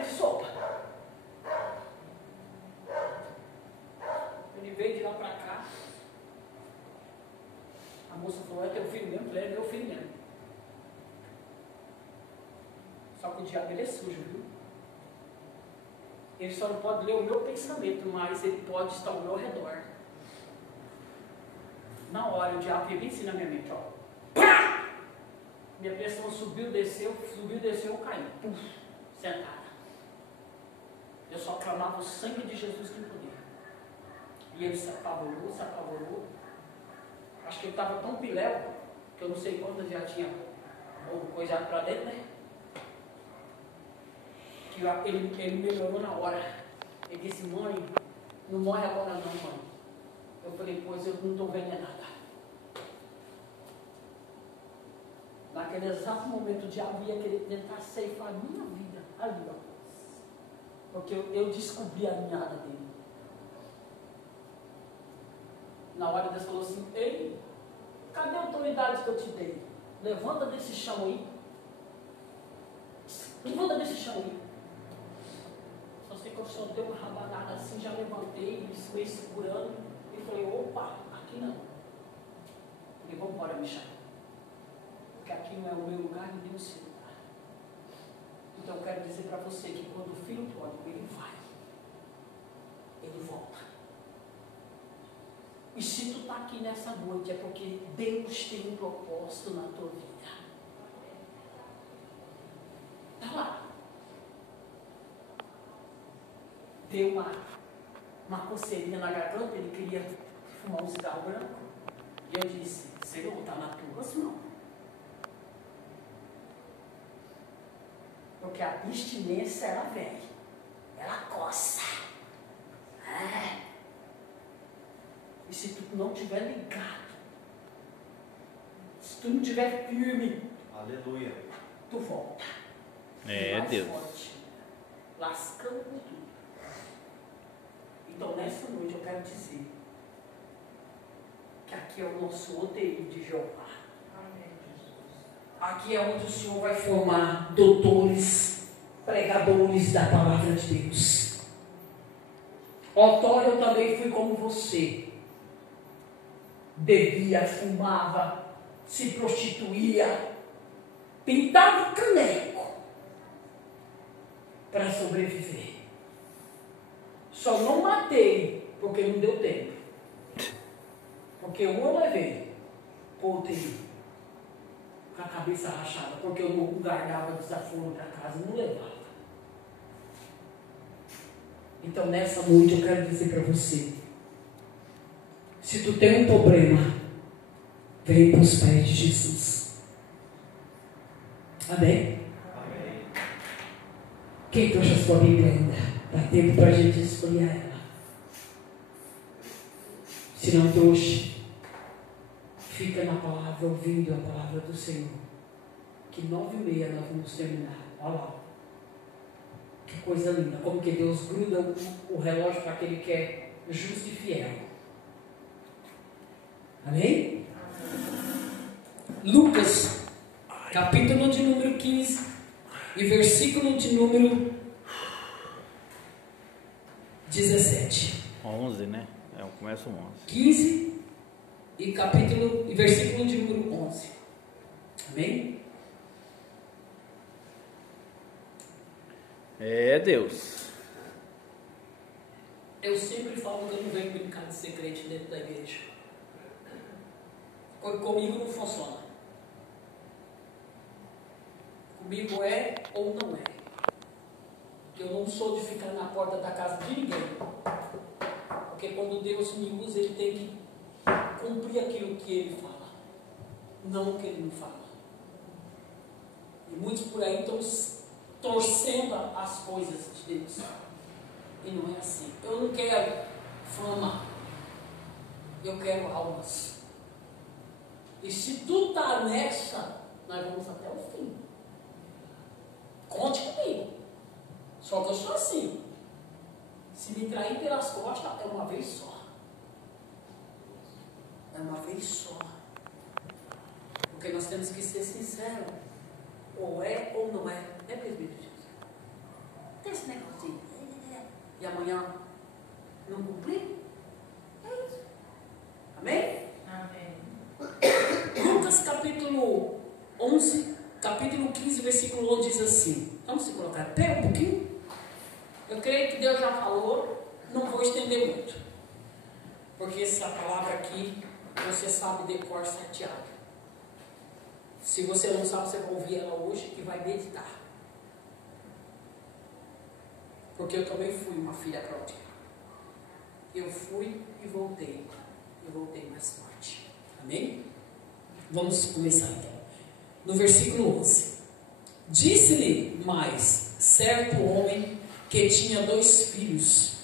pagamento de sopa. Ele veio de lá para cá. A moça falou, é teu filho mesmo? Eu falei, é meu filho mesmo. Só que o diabo, ele é sujo, viu? Ele só não pode ler o meu pensamento, mas ele pode estar ao meu redor. Na hora, o diabo veio bem assim na minha mente, ó. Pá! Minha pressão subiu, desceu, eu caí. Puf, sentada. Eu só clamava o sangue de Jesus com poder. E ele se apavorou. Acho que ele estava tão piléu, que eu não sei quantas já tinha coisado para dentro, né? Que ele melhorou na hora. Ele disse, mãe, não morre agora não, mãe. Eu falei, pois eu não estou vendo nada. Naquele exato momento o diabo ia querer tentar ceifar a minha vida ali, ó. Porque eu descobri a ninhada dele. Na hora Deus falou assim, ei, cadê a autoridade que eu te dei? Levanta desse chão aí. Levanta desse chão aí. Só sei que eu só dei uma rabanada assim, já levantei, meio segurando, e falei, opa, aqui não. Falei, vamos embora, Michel. Porque aqui não é o meu lugar e nem o seu lugar. Então eu quero dizer para você que quando o filho pródigo, ele vai, ele volta. E se tu está aqui nessa noite, é porque Deus tem um propósito na tua vida. Está lá. Deu uma coceirinha na garganta, ele queria fumar um cigarro branco. E eu disse, Senhor, está na tua mão. Porque a abstinência, ela vem. Ela coça. E se tu não estiver ligado, se tu não estiver firme, aleluia, tu volta. É, Deus. Forte, lascando com tudo. Então, nessa noite, eu quero dizer que aqui é o nosso UTI de Jeová. Amém, Jesus. Aqui é onde o Senhor vai formar doutores, pregadores da palavra de Deus. Outrora eu também fui como você. Bebia, fumava, se prostituía, pintava o caneco para sobreviver. Só não matei porque não deu tempo. Porque eu levei por UTI com a cabeça rachada, porque eu não guardava desaforo para casa, não levava. Então nessa noite eu quero dizer para você, se tu tem um problema, vem para os pés de Jesus. Amém? amém. Quem trouxe a sua Bíblia ainda? Dá tempo para a gente escolher ela. Se não trouxe, fica na palavra, ouvindo a palavra do Senhor. Que 9h30 nós vamos terminar. Olha lá. Que coisa linda. Como que Deus gruda o relógio para aquele que é justo e fiel. Amém? Lucas, capítulo de número 15 e versículo de número 17. 11, né? Começa o 11. 15 e capítulo e versículo de número 11. Amém? É, Deus. Eu sempre falo que eu não venho brincar de ser crente dentro da igreja. Comigo não funciona. Comigo é ou não é. Porque eu não sou de ficar na porta da casa de ninguém. Porque quando Deus me usa, Ele tem que cumprir aquilo que Ele fala, não o que Ele não fala. E muitos por aí estão torcendo as coisas de Deus. E não é assim. Eu não quero fama, eu quero almas. E se tu está nessa, nós vamos até o fim. Conte comigo. Só que eu sou assim. Se me trair pelas costas, é uma vez só. É uma vez só. Porque nós temos que ser sinceros. Ou é ou não é. É presbítero Jesus. Tem e amanhã não cumprir? É isso. Amém? Amém. Lucas capítulo 11, capítulo 15, versículo 1 diz assim. Vamos se colocar de pé um pouquinho? Eu creio que Deus já falou, não vou estender muito. Porque essa palavra aqui, você sabe de cor salteado. Se você não sabe, você vai ouvir ela hoje e vai meditar. Porque eu também fui uma filha pródiga. Eu fui e voltei. Eu voltei mais forte. Amém? Vamos começar então. No versículo 11. Disse-lhe mais certo homem que tinha 2 filhos.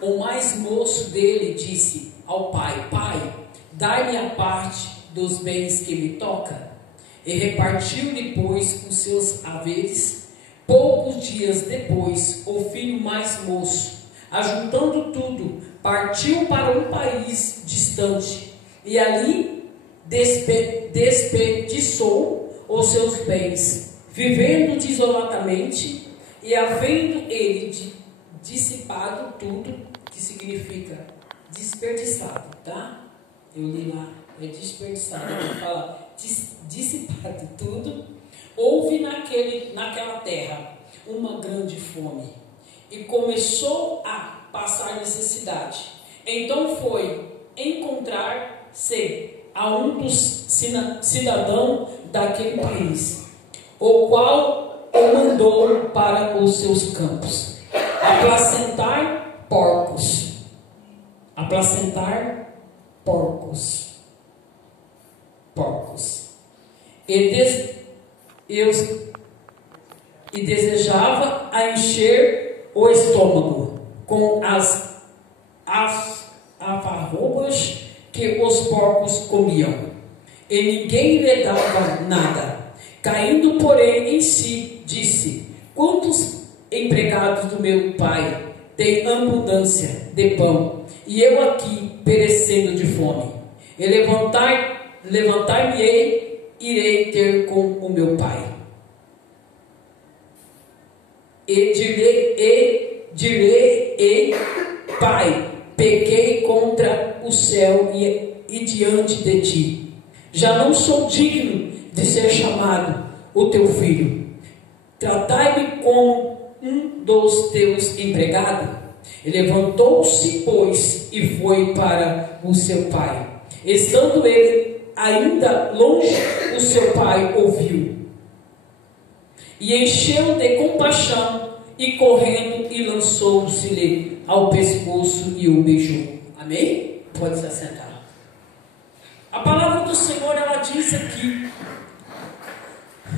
O mais moço dele disse ao pai: Pai, dai-me a parte dos bens que me toca. E repartiu-lhe, pois, os seus haveres. Poucos dias depois, o filho mais moço, ajuntando tudo, partiu para um país distante, e ali desperdiçou os seus bens, vivendo desoladamente, e havendo ele dissipado tudo, que significa desperdiçado, tá? Eu li lá, é desperdiçado, fala dissipado tudo. Houve naquela terra uma grande fome, e começou a passar necessidade. Então foi encontrar-se a um dos cidadãos daquele país, o qual o mandou para os seus campos apacentar porcos. E desejava a encher o estômago com as alfarrobas que os porcos comiam, e ninguém lhe dava nada. Caindo, porém, em si, disse: Quantos empregados do meu pai têm abundância de pão, e eu aqui perecendo de fome? E levantar-me-ei, irei ter com o meu pai. E direi, Pai, pequei contra o céu e diante de ti. Já não sou digno de ser chamado o teu filho. Tratai-me como um dos teus empregados. E levantou-se, pois, e foi para o seu pai. Estando ele ainda longe, o seu pai ouviu. E encheu de compaixão, e correndo, e lançou-se-lhe ao pescoço e o beijou. Amém? Pode se assentar. A palavra do Senhor, ela diz aqui,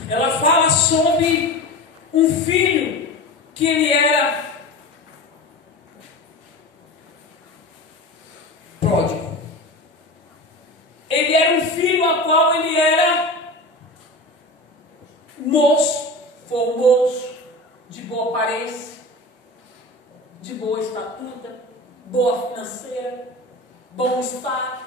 ela fala sobre um filho que ele era pródigo. Ele era um filho a qual ele era moço, formoso, de boa aparência, de boa estatura, boa financeira, bom estado.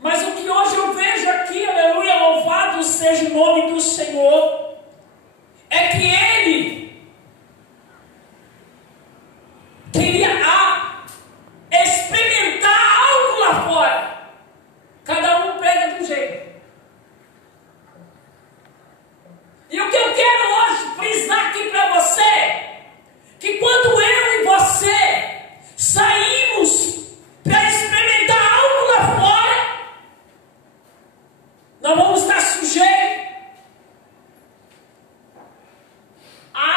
Mas o que hoje eu vejo aqui, aleluia, louvado seja o nome do Senhor, é que ele queria experimentar algo lá fora. Cada um prega de um jeito. E o que eu quero hoje frisar aqui para você, que quando eu e você saímos para experimentar algo lá fora, nós vamos estar sujeitos a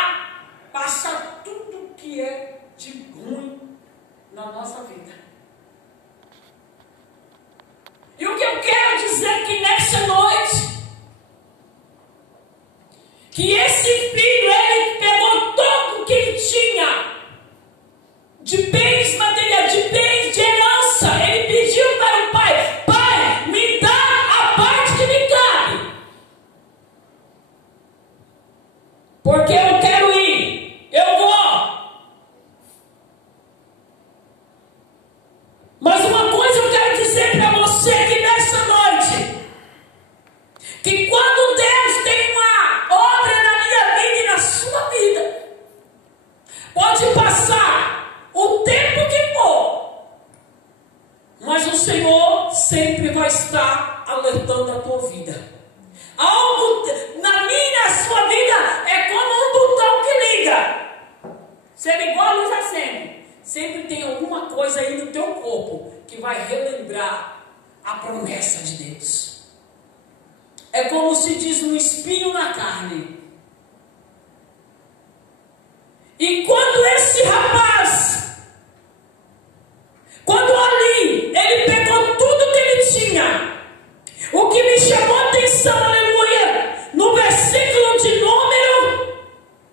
Ser igual a luz acende. Sempre tem alguma coisa aí no teu corpo que vai relembrar a promessa de Deus. É como se diz um espinho na carne. E quando esse rapaz, quando ali, ele pegou tudo que ele tinha, o que me chamou a atenção, aleluia, no versículo de número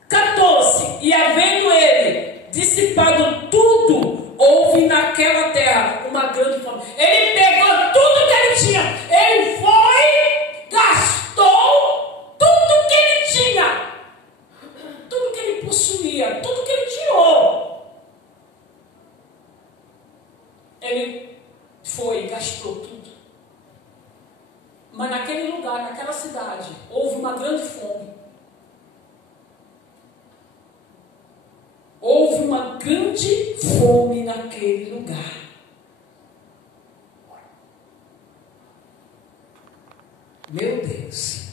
14, e havendo ele dissipado tudo, houve naquela terra uma grande fome. Ele pegou tudo que ele tinha, ele foi, gastou tudo que ele tinha, tudo que ele possuía, tudo que ele tirou. Ele foi e gastou tudo. Mas naquele lugar, naquela cidade, houve uma grande fome. Houve uma grande fome naquele lugar. Meu Deus.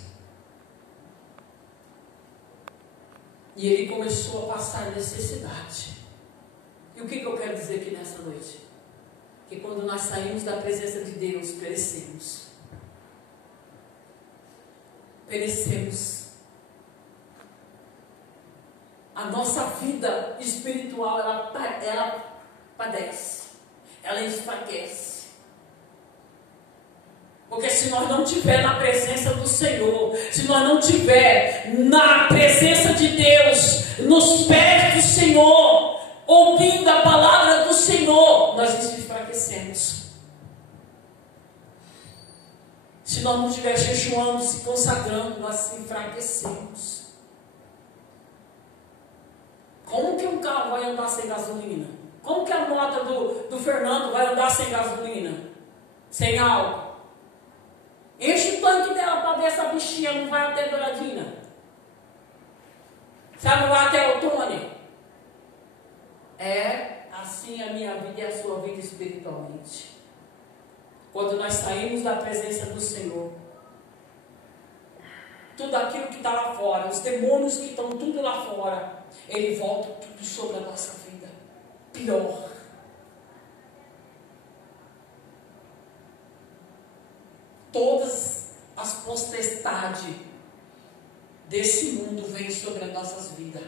E ele começou a passar necessidade. E o que eu quero dizer aqui nessa noite? Que quando nós saímos da presença de Deus, perecemos. Perecemos. A nossa vida espiritual, ela padece. Ela enfraquece. Porque se nós não estiver na presença do Senhor, se nós não estiver na presença de Deus, nos pés do Senhor, ouvindo a palavra do Senhor, nós nos enfraquecemos. Se nós não estiver jejuando, se consagrando, nós se enfraquecemos. Como que um carro vai andar sem gasolina? Como que a moto do Fernando vai andar sem gasolina? Sem álcool? Enche o tanque dela para ver se a bichinha não vai até Douradina. Se ela não vai até Otônia. É assim a minha vida e a sua vida espiritualmente. Quando nós saímos da presença do Senhor, tudo aquilo que está lá fora, os demônios que estão tudo lá fora, ele volta tudo sobre a nossa vida. Pior. Todas as potestades desse mundo vêm sobre as nossas vidas.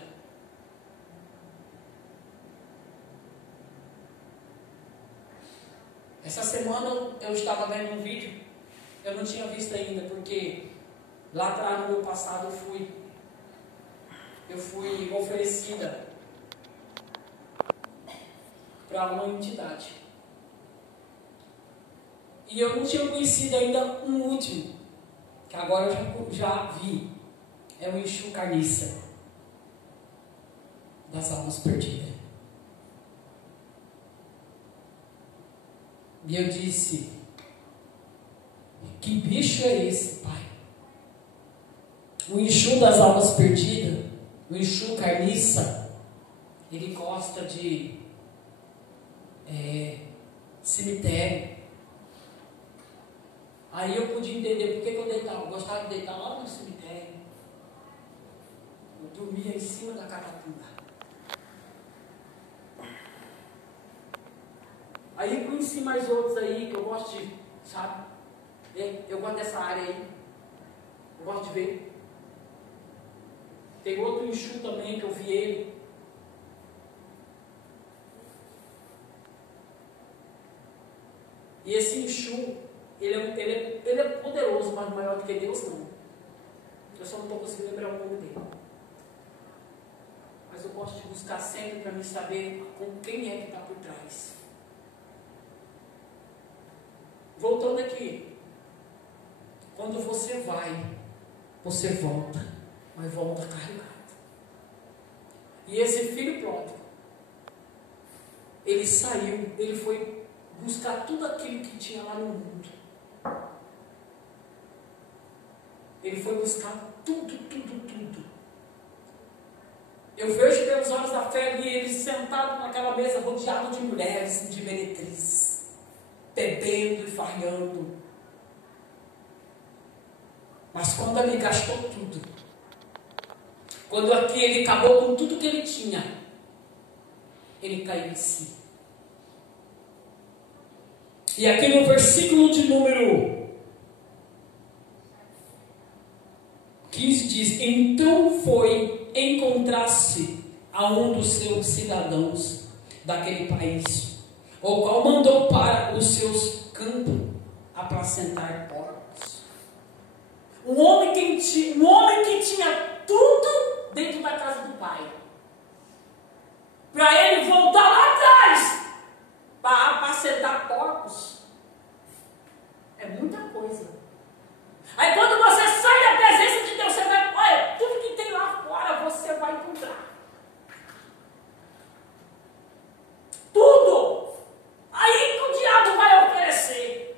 Essa semana eu estava vendo um vídeo, eu não tinha visto ainda, porque lá atrás no meu passado eu fui oferecida para uma entidade. E eu não tinha conhecido ainda um último, que agora eu já vi. É o Exu Carniça, das almas perdidas. E eu disse: que bicho é esse, pai? O Exu das almas perdidas, o Exu Carniça, ele gosta de cemitério. Aí eu pude entender porque que eu deitava. Eu gostava de deitar lá no cemitério. Eu dormia em cima da catapulta. Aí eu conheci mais outros aí que eu gosto de, sabe? Eu gosto dessa área aí. Eu gosto de ver. Tem outro Exu também que eu vi ele. E esse Exu, ele é poderoso, mas maior do que Deus não. Eu só não estou conseguindo lembrar o nome dele. Mas eu gosto de buscar sempre para me saber com quem é que está por trás. Voltando aqui. Quando você vai, você volta, mas volta carregado. E esse filho pródigo, ele saiu, ele foi buscar tudo aquilo que tinha lá no mundo. Ele foi buscar tudo. Eu vejo pelos olhos da fé ali, ele sentado naquela mesa, rodeado de mulheres, de meretrizes, bebendo e farreando. Mas quando ele gastou tudo, quando aqui ele acabou com tudo que ele tinha, ele caiu em si. E aqui no versículo de número 15 diz: então foi encontrar-se a um dos seus cidadãos daquele país, o qual mandou para os seus campos apacentar porcos. Um homem que tinha tudo dentro da casa do pai, para ele voltar lá atrás para apacentar porcos, é muita coisa. Aí quando você sai da presença de Deus, você vai, olha, tudo que tem lá fora você vai encontrar. Tudo. Aí que o diabo vai oferecer.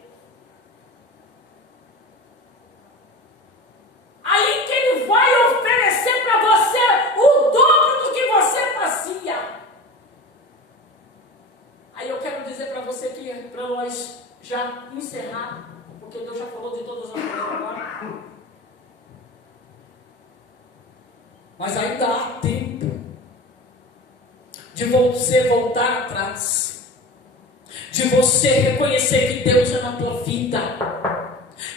Aí que ele vai oferecer para você o dobro do que você fazia. Aí eu quero dizer para você que, para nós já encerrar, porque Deus já falou de todas as coisas agora, mas ainda há tempo de você voltar atrás, de você reconhecer que Deus é na tua vida,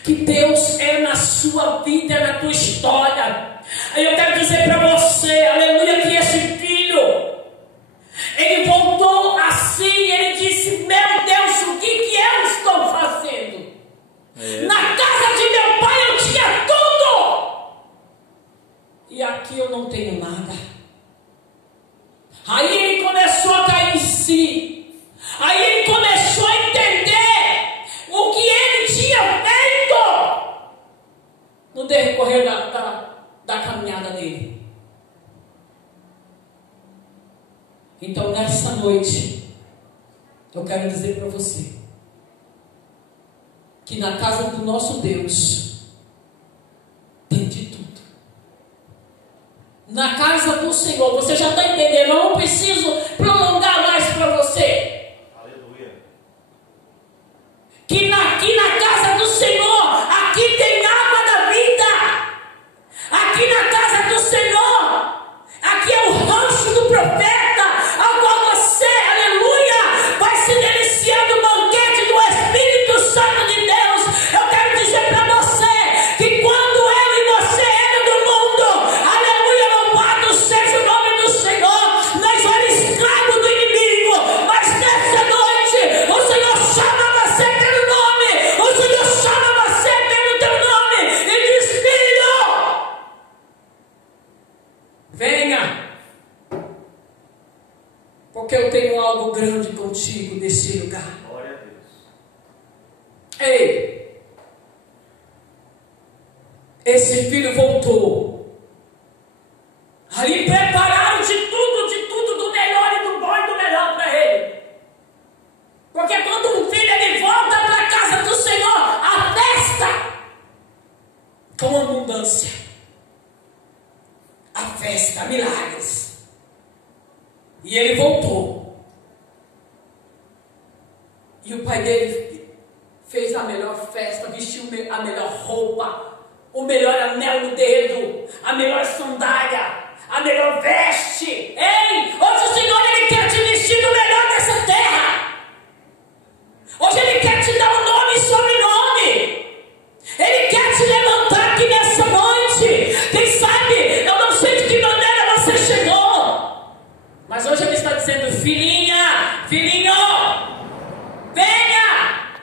que Deus é na sua vida, é na tua história. Aí eu quero dizer para você, aleluia, que esse filho, ele voltou assim, ele disse: meu Deus, o que eu estou fazendo? Na casa de meu pai eu tinha tudo, e aqui eu não tenho nada. Aí ele começou a cair em si, aí ele começou a entender o que ele tinha feito no decorrer da caminhada dele. Então nessa noite eu quero dizer para você que na casa do nosso Deus tem de tudo. Na casa do Senhor, você já está entendendo? Eu não preciso prolongar mais para você. Aleluia. Que aqui na casa do Senhor, aqui tem água da vida. Aqui na casa do Senhor, aqui é o rancho do profeta, ao qual você, aleluia, vai se deliciar do banquete do Espírito Santo de Deus. Eu quero dizer para você que quando eu e você era do mundo, aleluia, louvado seja o nome do Senhor, nós éramos escravos do inimigo, mas nessa noite o Senhor chama você pelo nome, o Senhor chama você pelo teu nome e diz: filho, venha, porque eu tenho algo grande contigo nesse lugar. Glória a Deus. Ei, esse filho voltou. Aí prepararam de tudo, do melhor e do bom e do melhor para ele. Porque quando um filho ele volta para a casa do Senhor, a festa com abundância, a festa, milagres. E ele voltou. E o pai dele fez a melhor festa, vestiu a melhor roupa, o melhor anel no dedo, a melhor sandália, a melhor veste. Ei, hoje o Senhor ele quer te vestir do melhor dessa terra. Hoje ele quer te dar um nome e sobrenome. Ele quer te levantar aqui nessa noite. Quem sabe, eu não sei de que maneira você chegou, mas hoje ele está dizendo: filhinha, filhinho, venha.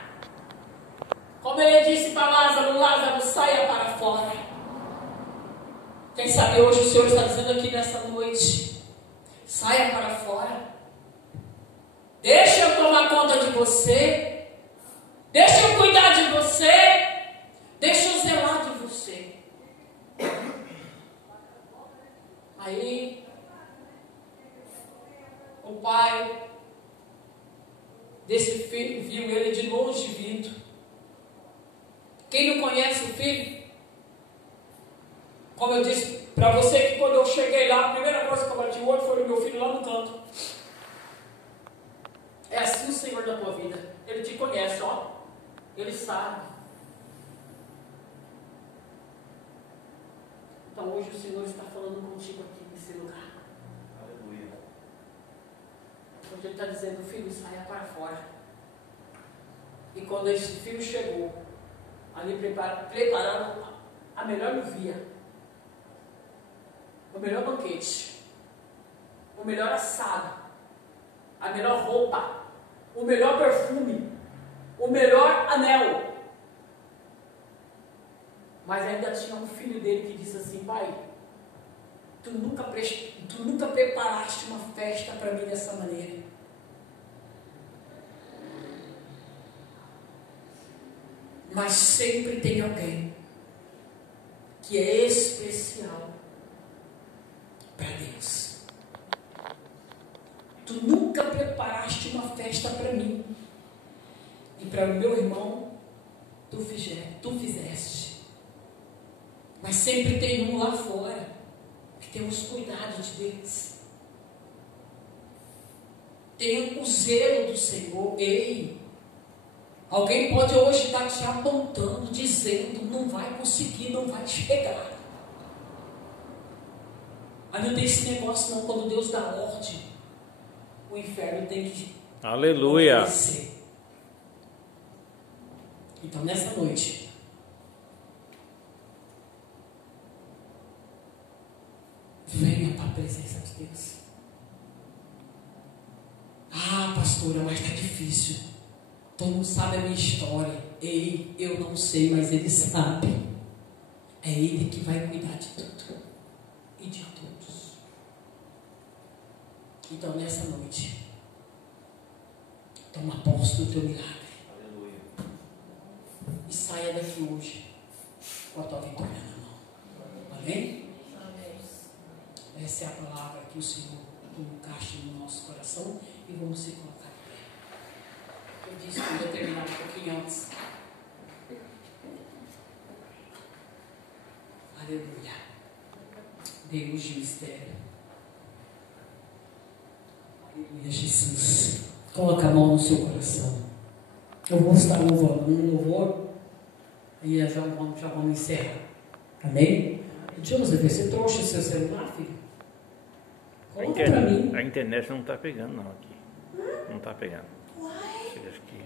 Como ele disse para Lázaro: Lázaro, saia para fora. Quem sabe hoje o Senhor está dizendo aqui nessa noite: saia para fora. Deixa eu tomar conta de você. Deixa eu cuidar de você. Deixa eu zelar de você. Aí o pai desse filho viu ele de longe vindo. Quem não conhece o filho? Como eu disse para você, que quando eu cheguei lá, a primeira coisa que eu bati o olho foi no meu filho lá no canto. É assim o Senhor da tua vida. Ele te conhece, ó. Ele sabe. Então hoje o Senhor está falando contigo aqui nesse lugar. Aleluia. Onde ele está dizendo, filho, saia para fora. E quando esse filho chegou, ali preparando a melhor novia, o melhor banquete, o melhor assado, a melhor roupa, o melhor perfume, o melhor anel. Mas ainda tinha um filho dele que disse assim, pai, tu nunca preparaste uma festa para mim dessa maneira. Mas sempre tem alguém que é especial para Deus. Tu nunca preparaste uma festa para mim. E para o meu irmão, tu fizeste. Mas sempre tem um lá fora que temos cuidado de Deus. Tem o zelo do Senhor. Ei, alguém pode hoje estar te apontando, dizendo, não vai conseguir, não vai chegar. Mas não tem esse negócio não, quando Deus dá ordem, o inferno tem que Aleluia. obedecer. Então nessa noite, venha para a presença de Deus. Ah, pastora, mas está difícil. Todo mundo sabe a minha história. Ei, eu não sei, mas Ele sabe. É Ele que vai cuidar de tudo e de todos. Então nessa noite, toma posse do teu milagre. Aleluia. E saia daqui hoje com a tua vitória na mão. Amém? Essa é a palavra que o Senhor encaixa no nosso coração e vamos se colocar em pé. Eu disse que eu ia terminar um pouquinho antes. Aleluia. Deus de mistério. Aleluia, Jesus. Coloca a mão no seu coração. Eu vou estar um louvor e já vamos encerrar. Amém? Joseph, você trouxe o seu celular, filho? Coloca para mim. A internet não está pegando não aqui. Não está pegando. Acho que